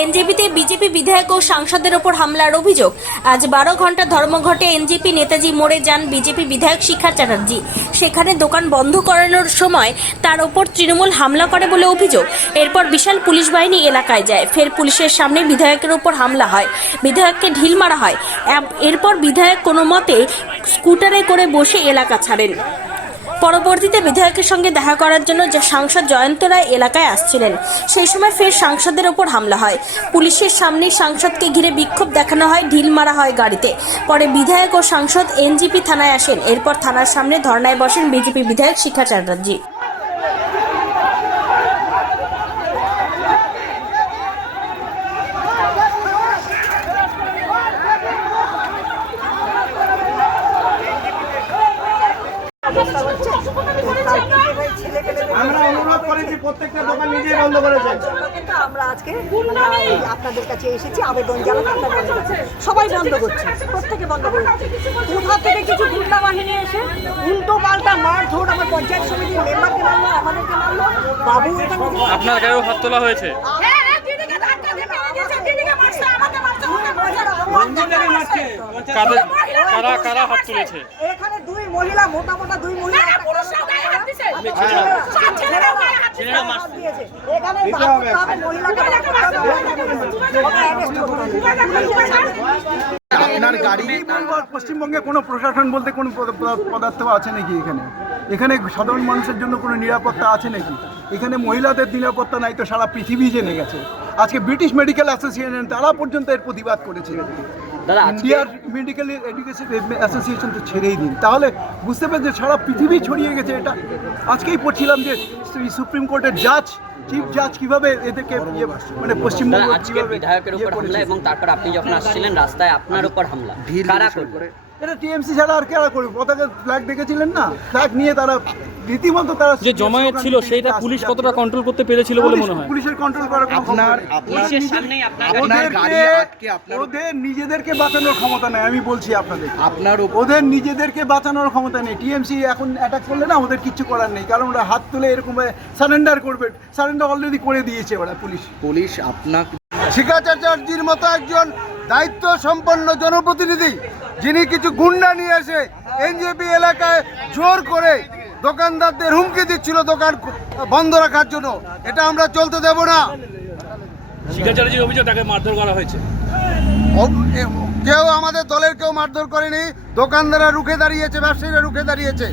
এনজেপিতে BJP বিধায়ক ও সাংসদের ওপর হামলার অভিযোগ। আজ 12 ঘন্টা ধর্মঘটে এনজেপি নেতাজি মোড়ে যান বিজেপি বিধায়ক শিখা চ্যাটার্জি। সেখানে দোকান বন্ধ করানোর সময় তার ওপর তৃণমূল হামলা করে বলে অভিযোগ। এরপর বিশাল পুলিশ বাহিনী এলাকায় যায়। ফের পুলিশের সামনে বিধায়কের ওপর হামলা হয়, বিধায়ককে ঢিল মারা হয়। এরপর বিধায়ক কোনো মতে স্কুটারে করে বসে এলাকা ছাড়েন। পরবর্তীতে বিধায়কের সঙ্গে দেখা করার জন্য যে সাংসদ জয়ন্ত রায় এলাকায় আসছিলেন, সেই সময় ফের সাংসদের ওপর হামলা হয়। পুলিশের সামনে সাংসদকে ঘিরে বিক্ষোভ দেখানো হয়, ঢিল মারা হয় গাড়িতে। পরে বিধায়ক ও সাংসদ এনজিপি থানায় আসেন। এরপর থানার সামনে ধর্নায় বসেন বিজেপি বিধায়ক শিখা চ্যাটার্জি। আমরা অনুরোধ করেছি প্রত্যেকটা দোকান নিজেই বন্ধ করেছে। কিন্তু আমরা আজকে আপনাদের কাছে এসেছি আবেদন জানাতে। আপনারা বন্ধ করছে, সবাই বন্ধ করছে, প্রত্যেকে বন্ধ করছে। কোথা থেকে কিছু গুন্ডা বাহিনী এসে উল্টো পাল্টা মারধর আমার পঞ্চায়েত সমিতির মেম্বারকে মারলো, আমাদেরকে মারলো। বাবু আপনার গায়েও হাত তোলা হয়েছে। কারা হাত তুলেছে? এখানে দুই মহিলা, মোটা মোটা দুই মহিলা আপনার গাড়ি পশ্চিমবঙ্গে কোনো প্রশাসন বলতে কোনো পদার্থ আছে নাকি? এখানে সাধারণ মানুষের জন্য কোনো নিরাপত্তা আছে নাকি? এখানে মহিলাদের নিরাপত্তা নাই তো সারা পৃথিবী জেনে গেছে। আজকে ব্রিটিশ মেডিকেল অ্যাসোসিয়েশন তারা পর্যন্ত এর প্রতিবাদ করেছে। ইন্ডিয়ার মেডিকেল এডুকেশন অ্যাসোসিয়েশন তো ছেড়েই দিন, তাহলে বুঝতে পারেন যে সারা পৃথিবী ছড়িয়ে গেছে এটা। আজকেই পড়ছিলাম যে সুপ্রিম কোর্টের জাজ, চিফ জাজ কিভাবে এদেরকে মানে পশ্চিমবঙ্গ বিধায়কের উপর হামলা এবং তারপর আপনি যখন আসছিলেন রাস্তায় আপনার উপর হামলা কারা করবে? এটা টিএমসি ছাড়া আর কারা করবে? পতাকা ফ্ল্যাগ দেখেছিলেন না? ফ্ল্যাগ নিয়ে তারা রীতিমতো তারা যে জমায়েত ছিল সেটা পুলিশ কতটা কন্ট্রোল করতে পেরেছিল বলে মনে হয়? পুলিশের কন্ট্রোল করার পুলিশের সামনেই আপনার ওদের নিজেদেরকে বাঁচানোর ক্ষমতা নেই। আমি বলছি আপনাদের, ওদের নিজেদেরকে বাঁচানোর ক্ষমতা নেই। টিএমসি এখন অ্যাটাক করলে না ওদের কিচ্ছু করার নেই, কারণ ওরা হাত তুলে এরকম সারেন্ডার করবে। সারেন্ডার অলরেডি করে দিয়েছে ওরা। পুলিশ আপনাকে শিখা চ্যাটার্জির মতো একজন দায়িত্ব সম্পন্ন জনপ্রতিনিধি, যিনি কিছু গুন্ডা নিয়ে এসে এনজেপি এলাকায় জোর করে দোকানদারদের হুমকি দিচ্ছিল দোকান বন্ধ রাখার জন্য, এটা আমরা চলতে দেব না। শিখা চ্যাটার্জির অভিযোগ তাকে মারধর করা হয়েছে। কেউ আমাদের দলের কেউ মারধর করেনি, দোকানদাররা রুখে দাঁড়িয়েছে, ব্যবসায়ীরা রুখে দাঁড়িয়েছে।